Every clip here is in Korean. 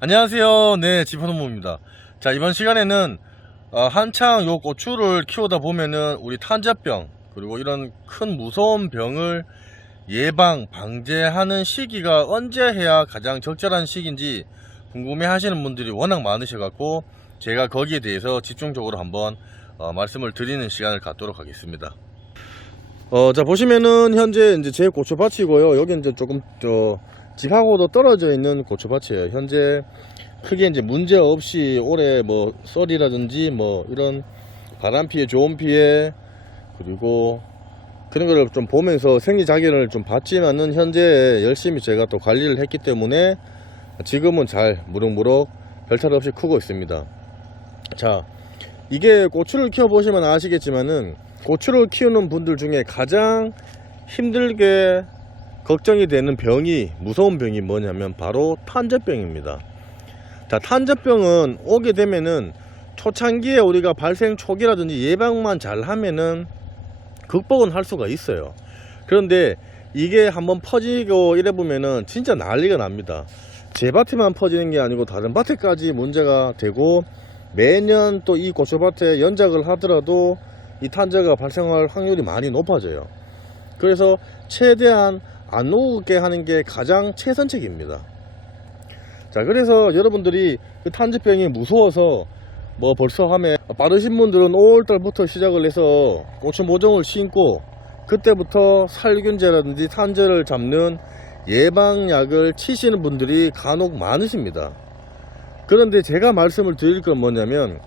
안녕하세요. 네, 지퍼노모입니다. 자, 이번 시간에는 한창 요 고추를 키우다 보면은 우리 탄저병 그리고 이런 큰 무서운 병을 예방 방제하는 시기가 언제 해야 가장 적절한 시기인지 궁금해 하시는 분들이 워낙 많으셔 갖고 제가 거기에 대해서 집중적으로 한번 말씀을 드리는 시간을 갖도록 하겠습니다. 자, 보시면은 현재 이제 제 고추밭이고요. 여기 이제 조금 집하고도 떨어져 있는 고추밭이에요. 현재 크게 이제 문제 없이 올해 뭐 썰이라든지 뭐 이런 바람 피해, 좋은 피해 그리고 그런 거를 좀 보면서 생리작용을 좀 봤지만은 현재 열심히 제가 또 관리를 했기 때문에 지금은 잘 무럭무럭 별탈 없이 크고 있습니다. 자, 이게 고추를 키워 보시면 아시겠지만은 고추를 키우는 분들 중에 가장 힘들게 걱정이 되는 병이, 무서운 병이 뭐냐면 바로 탄저병입니다. 자, 탄저병은 오게 되면은 초창기에 우리가 발생 초기라든지 예방만 잘 하면은 극복은 할 수가 있어요. 그런데 이게 한번 퍼지고 이래 보면은 진짜 난리가 납니다. 제 밭에만 퍼지는 게 아니고 다른 밭에까지 문제가 되고, 매년 또 이 고추밭에 연작을 하더라도 이 탄저가 발생할 확률이 많이 높아져요. 그래서 최대한 안 오게 하는 게 가장 최선책입니다. 자, 그래서 여러분들이 그 탄저병이 무서워서 뭐 벌써 하면 빠르신 분들은 5월달부터 시작을 해서 고추 모종을 심고 그때부터 살균제라든지 탄저를 잡는 예방약을 치시는 분들이 간혹 많으십니다. 그런데 제가 말씀을 드릴 건 뭐냐면,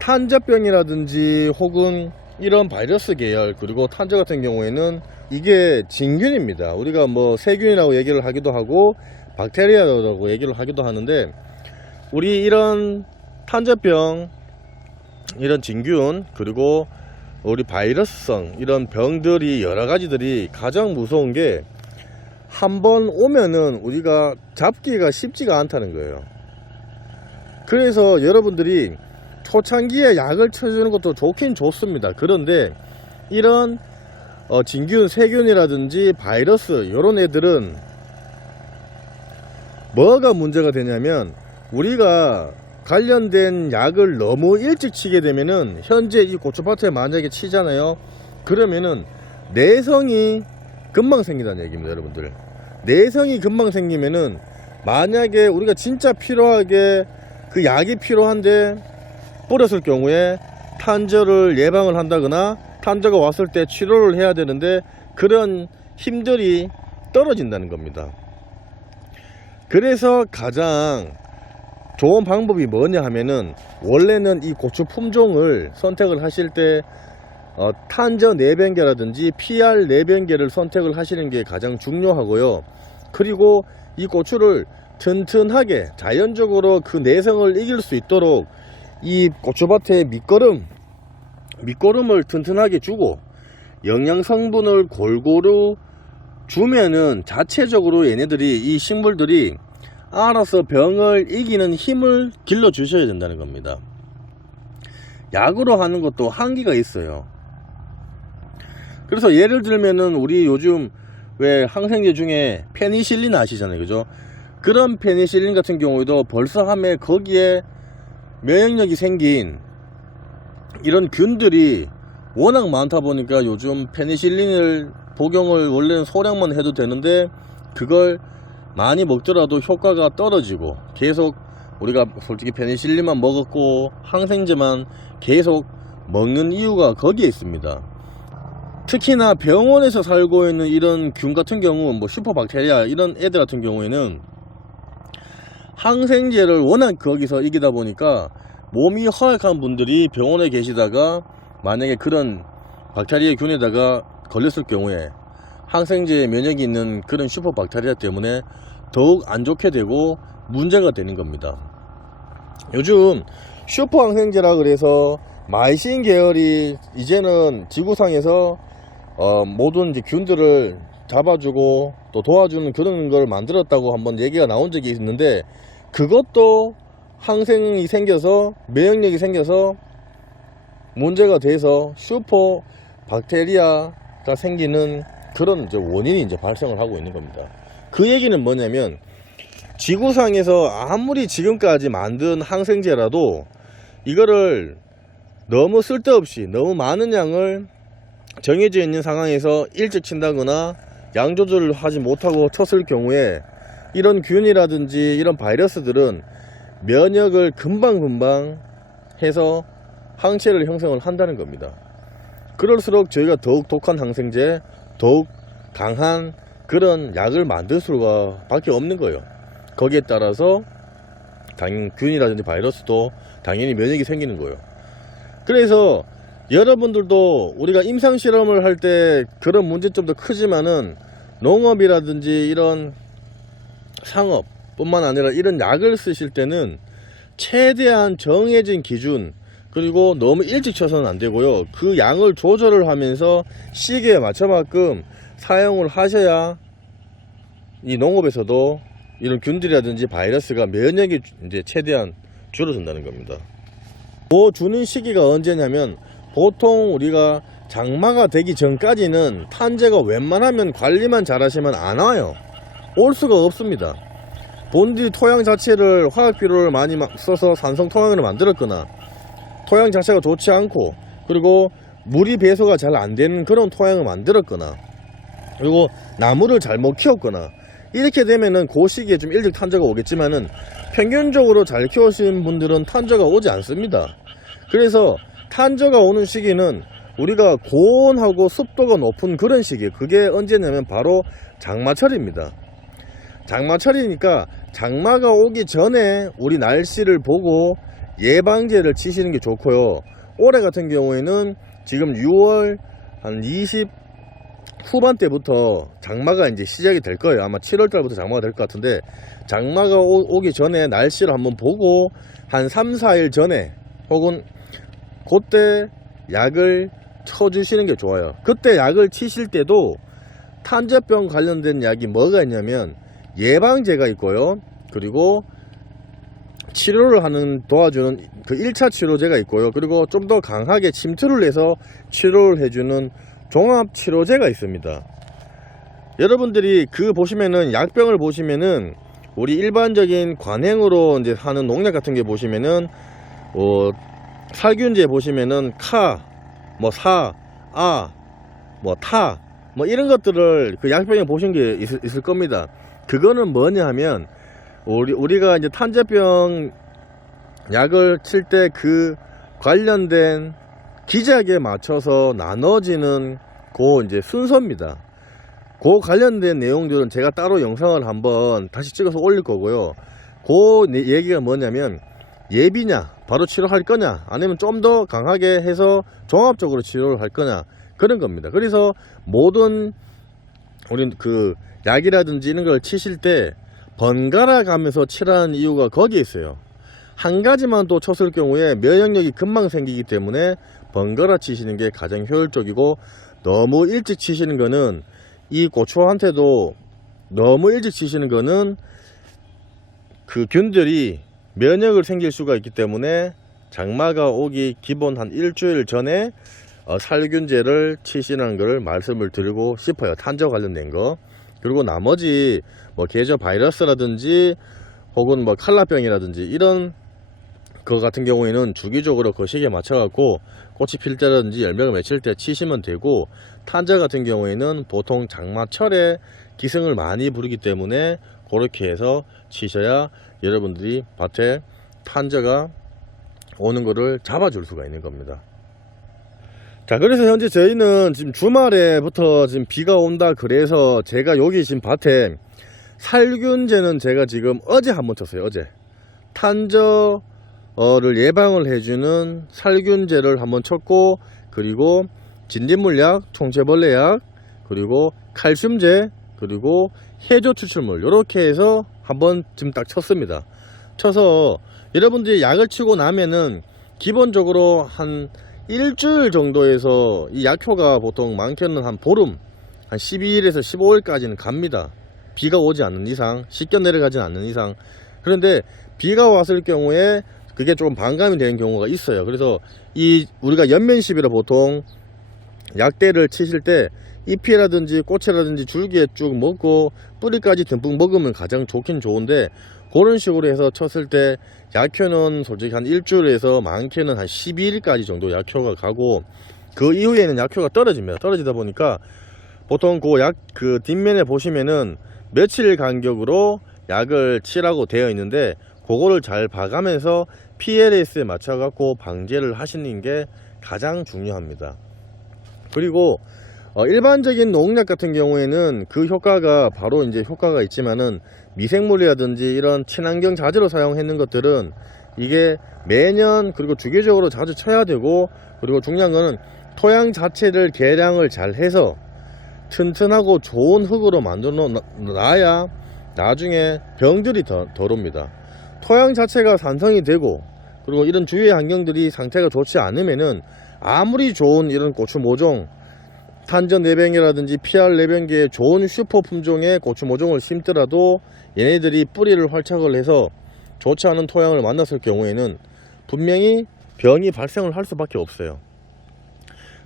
탄저병이라든지 혹은 이런 바이러스 계열 그리고 탄저 같은 경우에는 이게 진균입니다. 우리가 뭐 세균이라고 얘기를 하기도 하고 박테리아라고 얘기를 하기도 하는데, 우리 이런 탄저병, 이런 진균 그리고 우리 바이러스성 이런 병들이 여러 가지들이 가장 무서운 게 한번 오면은 우리가 잡기가 쉽지가 않다는 거예요. 그래서 여러분들이 초창기에 약을 쳐주는 것도 좋긴 좋습니다. 그런데 이런 진균, 세균이라든지 바이러스 이런 애들은 뭐가 문제가 되냐면, 우리가 관련된 약을 너무 일찍 치게 되면은, 현재 이 고추밭에 만약에 치잖아요. 그러면은 내성이 금방 생기다는 얘기입니다. 여러분들, 내성이 금방 생기면은 만약에 우리가 진짜 필요하게 그 약이 필요한데 뿌렸을 경우에 탄저를 예방을 한다거나 탄저가 왔을 때 치료를 해야 되는데 그런 힘들이 떨어진다는 겁니다. 그래서 가장 좋은 방법이 뭐냐 하면은, 원래는 이 고추 품종을 선택을 하실 때 탄저 내변계라든지 PR 내변계를 선택을 하시는 게 가장 중요하고요. 그리고 이 고추를 튼튼하게 자연적으로 그 내성을 이길 수 있도록 이 고추밭에 밑거름을 튼튼하게 주고 영양 성분을 골고루 주면은 자체적으로 얘네들이, 이 식물들이 알아서 병을 이기는 힘을 길러 주셔야 된다는 겁니다. 약으로 하는 것도 한계가 있어요. 그래서 예를 들면은 우리 요즘 왜 항생제 중에 페니실린 아시잖아요, 그죠? 그런 페니실린 같은 경우에도 벌써 하면 거기에 면역력이 생긴 이런 균들이 워낙 많다 보니까 요즘 페니실린을 복용을 원래는 소량만 해도 되는데 그걸 많이 먹더라도 효과가 떨어지고, 계속 우리가 솔직히 페니실린만 먹었고 항생제만 계속 먹는 이유가 거기에 있습니다. 특히나 병원에서 살고 있는 이런 균 같은 경우, 뭐 슈퍼박테리아 이런 애들 같은 경우에는 항생제를 워낙 거기서 이기다 보니까 몸이 허약한 분들이 병원에 계시다가 만약에 그런 박테리아 균에다가 걸렸을 경우에 항생제에 면역이 있는 그런 슈퍼박테리아 때문에 더욱 안 좋게 되고 문제가 되는 겁니다. 요즘 슈퍼 항생제라 그래서 마이신 계열이 이제는 지구상에서 모든 이제 균들을 잡아주고 또 도와주는 그런 걸 만들었다고 한번 얘기가 나온 적이 있는데, 그것도 항생이 생겨서 면역력이 생겨서 문제가 돼서 슈퍼 박테리아가 생기는 그런 이제 원인이 이제 발생을 하고 있는 겁니다. 그 얘기는 뭐냐면, 지구상에서 아무리 지금까지 만든 항생제라도 이거를 너무 쓸데없이 너무 많은 양을 정해져 있는 상황에서 일찍 친다거나 양 조절을 하지 못하고 쳤을 경우에 이런 균이라든지 이런 바이러스들은 면역을 금방 해서 항체를 형성을 한다는 겁니다. 그럴수록 저희가 더욱 독한 항생제, 더욱 강한 그런 약을 만들 수가 밖에 없는 거예요. 거기에 따라서 당연히 균이라든지 바이러스도 당연히 면역이 생기는 거예요. 그래서 여러분들도 우리가 임상실험을 할 때 그런 문제점도 크지만은 농업이라든지 이런 상업 뿐만 아니라 이런 약을 쓰실 때는 최대한 정해진 기준, 그리고 너무 일찍 쳐서는 안 되고요. 그 양을 조절을 하면서 시기에 맞춰만큼 사용을 하셔야 이 농업에서도 이런 균들이라든지 바이러스가 면역이 이제 최대한 줄어든다는 겁니다. 뭐 주는 시기가 언제냐면 보통 우리가 장마가 되기 전까지는 탄저가 웬만하면 관리만 잘 하시면 안 와요. 올 수가 없습니다. 본디 토양 자체를 화학비료를 많이 써서 산성 토양을 만들었거나 토양 자체가 좋지 않고 그리고 물이 배수가 잘 안 되는 그런 토양을 만들었거나 그리고 나무를 잘못 키웠거나 이렇게 되면은 그 시기에 좀 일찍 탄저가 오겠지만은 평균적으로 잘 키우신 분들은 탄저가 오지 않습니다. 그래서 탄저가 오는 시기는 우리가 고온하고 습도가 높은 그런 시기, 그게 언제냐면 바로 장마철입니다. 장마철이니까 장마가 오기 전에 우리 날씨를 보고 예방제를 치시는 게 좋고요. 올해 같은 경우에는 지금 6월 한 20 후반때부터 장마가 이제 시작이 될 거예요. 아마 7월달부터 장마가 될 것 같은데 장마가 오기 전에 날씨를 한번 보고 한 3, 4일 전에 혹은 그때 약을 쳐주시는 게 좋아요. 그때 약을 치실 때도 탄저병 관련된 약이 뭐가 있냐면 예방제가 있고요. 그리고 치료를 하는 도와주는 그 1차 치료제가 있고요. 그리고 좀 더 강하게 침투를 해서 치료를 해주는 종합치료제가 있습니다. 여러분들이 그 보시면은 약병을 보시면은 우리 일반적인 관행으로 이제 하는 농약 같은 게 보시면은 살균제 보시면은 카, 뭐 사, 아, 뭐 타, 뭐 이런 것들을 그 약병에 보신 게 있을 겁니다. 그거는 뭐냐 하면 우리가 이제 탄저병 약을 칠 때 그 관련된 기작에 맞춰서 나눠지는 그 이제 순서입니다. 그 관련된 내용들은 제가 따로 영상을 한번 다시 찍어서 올릴 거고요. 그 얘기가 뭐냐면 예비냐, 바로 치료할 거냐, 아니면 좀 더 강하게 해서 종합적으로 치료를 할 거냐, 그런 겁니다. 그래서 모든 우리 그 약이라든지 이런 걸 치실 때 번갈아 가면서 치라는 이유가 거기에 있어요. 한 가지만 또 쳤을 경우에 면역력이 금방 생기기 때문에 번갈아 치시는 게 가장 효율적이고, 너무 일찍 치시는 거는 이 고추한테도 너무 일찍 치시는 거는 그 균들이 면역을 생길 수가 있기 때문에 장마가 오기 기본 한 일주일 전에 살균제를 치시는 것을 말씀을 드리고 싶어요. 탄저 관련된 거. 그리고 나머지 뭐 계절 바이러스라든지 혹은 뭐 칼라병이라든지 이런 거 같은 경우에는 주기적으로 그 시기에 맞춰 갖고 꽃이 필 때라든지 열매가 맺힐 때 치시면 되고, 탄저 같은 경우에는 보통 장마철에 기승을 많이 부르기 때문에 그렇게 해서 치셔야 여러분들이 밭에 탄저가 오는 거를 잡아줄 수가 있는 겁니다. 자, 그래서 현재 저희는 지금 주말에부터 지금 비가 온다 그래서 제가 여기 지금 밭에 살균제는 제가 지금 어제 한번 쳤어요. 어제 탄저를 예방을 해주는 살균제를 한번 쳤고, 그리고 진딧물약, 총체벌레약, 그리고 칼슘제, 그리고 해조 추출물, 이렇게 해서 한번 지금 딱 쳤습니다. 쳐서 여러분들이 약을 치고 나면은 기본적으로 한 일주일 정도에서 이 약효가 보통 많게는 한 보름, 한 12일에서 15일까지는 갑니다. 비가 오지 않는 이상, 씻겨 내려가지 않는 이상. 그런데 비가 왔을 경우에 그게 조금 반감이 되는 경우가 있어요. 그래서 이 우리가 연면십이라 보통 약대를 치실 때 잎이라든지 꽃이라든지 줄기에 쭉 먹고 뿌리까지 듬뿍 먹으면 가장 좋긴 좋은데, 그런 식으로 해서 쳤을 때 약효는 솔직히 한 일주일에서 많게는 한 12일까지 정도 약효가 가고, 그 이후에는 약효가 떨어집니다. 떨어지다 보니까 보통 그 뒷면에 보시면은 며칠 간격으로 약을 치라고 되어 있는데, 그거를 잘 봐가면서 PLS에 맞춰 갖고 방제를 하시는 게 가장 중요합니다. 그리고 일반적인 농약 같은 경우에는 그 효과가 바로 이제 효과가 있지만은, 미생물이라든지 이런 친환경 자재로 사용했는 것들은 이게 매년 그리고 주기적으로 자주 쳐야 되고, 그리고 중요한 거는 토양 자체를 개량을 잘 해서 튼튼하고 좋은 흙으로 만들어 놔야 나중에 병들이 덜 옵니다. 토양 자체가 산성이 되고, 그리고 이런 주위의 환경들이 상태가 좋지 않으면은 아무리 좋은 이런 고추 모종, 탄저 내병이라든지 PR 내병계의 좋은 슈퍼 품종의 고추 모종을 심더라도 얘네들이 뿌리를 활착을 해서 좋지 않은 토양을 만났을 경우에는 분명히 병이 발생을 할 수밖에 없어요.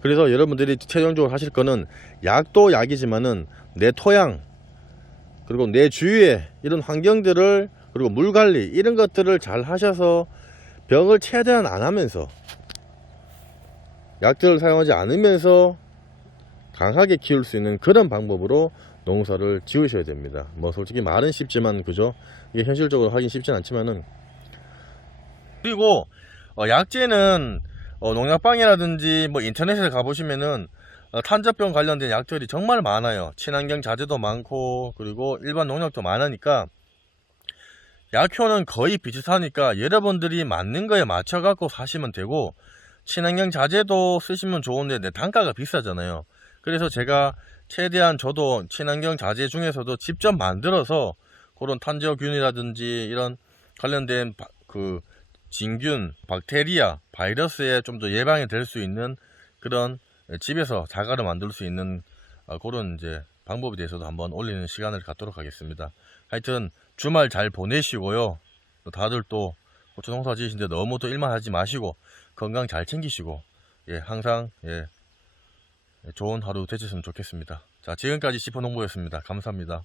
그래서 여러분들이 최종적으로 하실 거는, 약도 약이지만은 내 토양 그리고 내 주위에 이런 환경들을, 그리고 물 관리 이런 것들을 잘 하셔서 병을 최대한 안 하면서, 약들을 사용하지 않으면서 강하게 키울 수 있는 그런 방법으로 농사를 지으셔야 됩니다. 뭐 솔직히 말은 쉽지만, 그죠? 이게 현실적으로 하긴 쉽진 않지만은. 그리고 약재는 농약방이라든지 뭐 인터넷에 가보시면은 탄저병 관련된 약들이 정말 많아요. 친환경 자재도 많고, 그리고 일반 농약도 많으니까 약효는 거의 비슷하니까 여러분들이 맞는 거에 맞춰 갖고 사시면 되고, 친환경 자재도 쓰시면 좋은데 내 단가가 비싸잖아요. 그래서 제가 최대한 저도 친환경 자재 중에서도 직접 만들어서 그런 탄저균이라든지 이런 관련된 그 진균, 박테리아, 바이러스에 좀 더 예방이 될 수 있는 그런 집에서 자가를 만들 수 있는 그런 이제 방법에 대해서도 한번 올리는 시간을 갖도록 하겠습니다. 하여튼 주말 잘 보내시고요. 다들 또 고추 농사 지으신데 너무 또 일만 하지 마시고 건강 잘 챙기시고, 예, 항상 좋은 하루 되셨으면 좋겠습니다. 자, 지금까지 지퍼농부였습니다. 감사합니다.